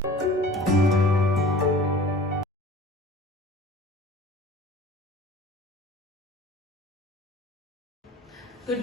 Good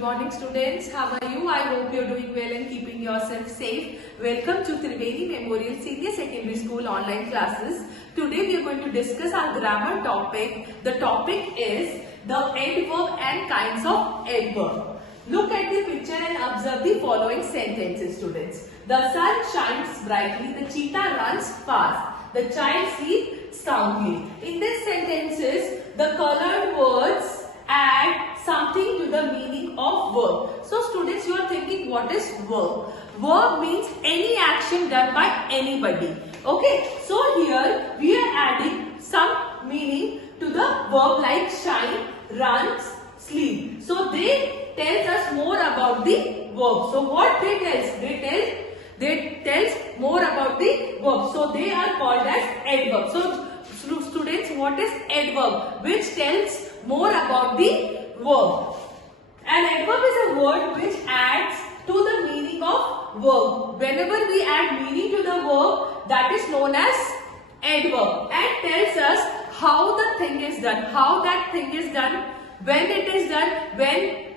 morning students, how are you? I hope you are doing well and keeping yourself safe. Welcome to Triveni Memorial Senior Secondary School online classes. Today we are going to discuss our grammar topic. The topic is the adverb and kinds of adverb. Look at the picture and observe the following sentences, students. The sun shines brightly, the cheetah runs fast, the child sleeps soundly. In these sentences, the colored words add something to the meaning of verb. So students, you are thinking, what is verb? Verb means any action done by anybody. Okay, so here we are adding some meaning to the verb like shine, runs, sleep. So they tells us more about the verb. So what they tells? They tells more about the verb. So they are called as adverb. So students, what is adverb? Which tells more about the verb. An adverb is a word which adds to the meaning of verb. Whenever we add meaning to the verb, that is known as adverb, and tells us how the thing is done, how that thing is done, when it is done, when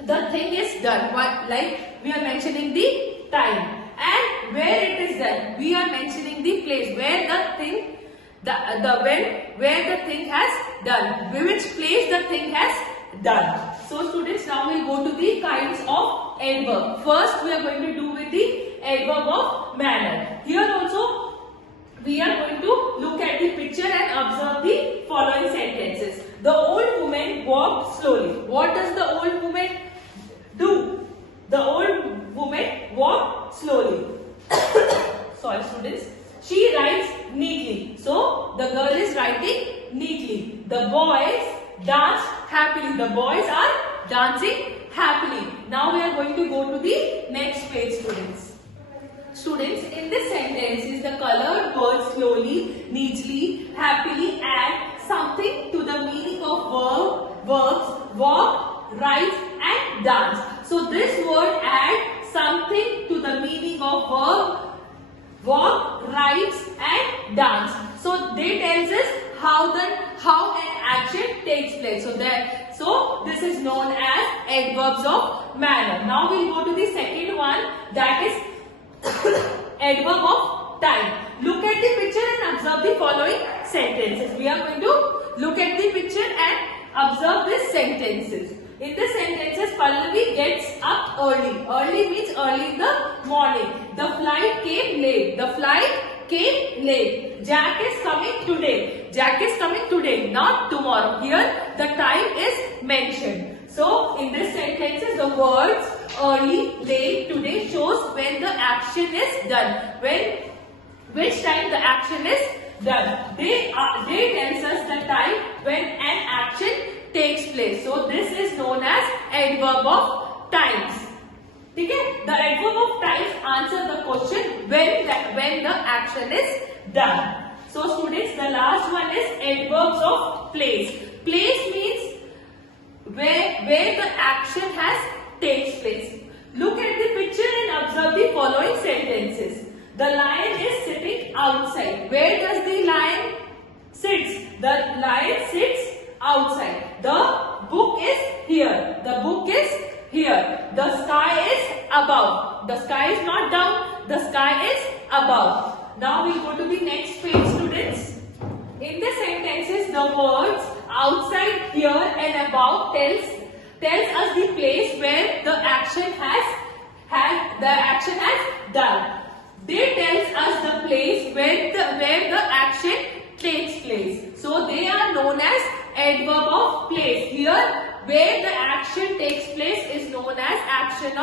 the thing is done. Like we are mentioning the time, and where it is done. We are mentioning the place where the thing where the thing has done, which place the thing has done. So students, now we will go to the kinds of adverb. First we are going to do with the adverb of manner. Here also we are going to look at the picture and observe the following sentences. The old woman walked slowly. What does the old woman do? The old woman walked slowly. Sorry students. She writes neatly. So the girl is writing neatly. The boys dance happily. The boys are dancing happily. Now we are going to go to the next page, students. Students, in this sentence, the colored words slowly, neatly, happily add something to the meaning of verbs walk, write and dance. So this word adds something to the meaning of verb walk, write and dance. So they tells us how an action takes place. So this is known as adverbs of manner. Now we'll go to the second one, that is adverb of time. Look at the picture and observe the following sentences. We are going to look at the picture and observe these sentences. In the sentences, Pallavi gets up early. Early means early in the morning. The flight came late. The flight came late. Jack is coming today. Jack is coming today, not tomorrow. Here the time is mentioned. So in this sentences, the words early, late, today shows when the action is done. Which time the action is done. They tells us the time when an action takes place. So this is known as adverb of times. Okay? The adverb of times answer the question when the action is done. So students, the last one is adverbs of place. Place means where the action takes place. Look at the picture and observe the following sentences. The lion is sitting outside. Where does the lion sit? The lion sits outside. The book is here. The book is here. The sky is above. The sky is not down. The sky is above. Now we go to the next page, students. In the sentences, the words outside, here and above tells us the place where the action has done. They tells us the place where the action takes place. So they are known as adverb of place. Here where the action takes place is known as adverb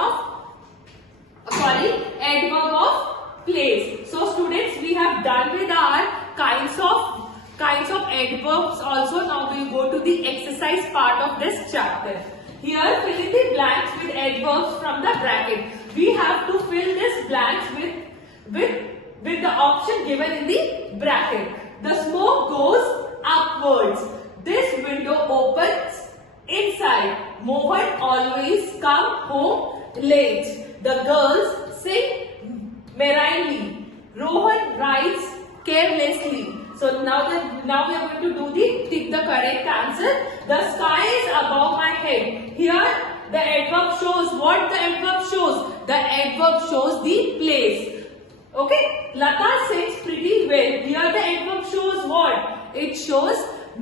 of place. So students, we have done with our kinds of adverbs also. Now we will go to the exercise part of this chapter. Here fill in the blanks with adverbs from the bracket. We have to fill this blanks with the option given in the bracket. The smoke goes upwards. This window opens inside. Mohan always come home late. The girls sing merrily. Rohan rides carelessly. So now we are going to do the pick the correct answer. The sky is above my head. Here the adverb shows what the adverb shows. The adverb shows the place. Okay. Lata sings pretty well. Here the adverb shows what? It shows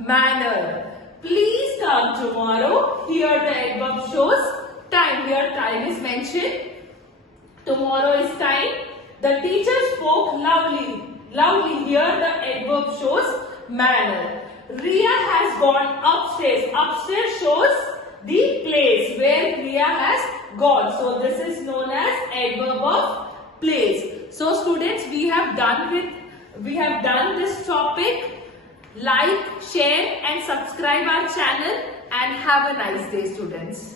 manner. Please come tomorrow. Here the adverb shows time. Here time is mentioned. Tomorrow is time. The teacher spoke lovely. Lovely. Here the adverb shows manner. Riya has gone upstairs. Upstairs shows the place where Riya has gone. So this is known as adverb of place. So students, we have done this topic. Like, share and subscribe our channel and have a nice day, students.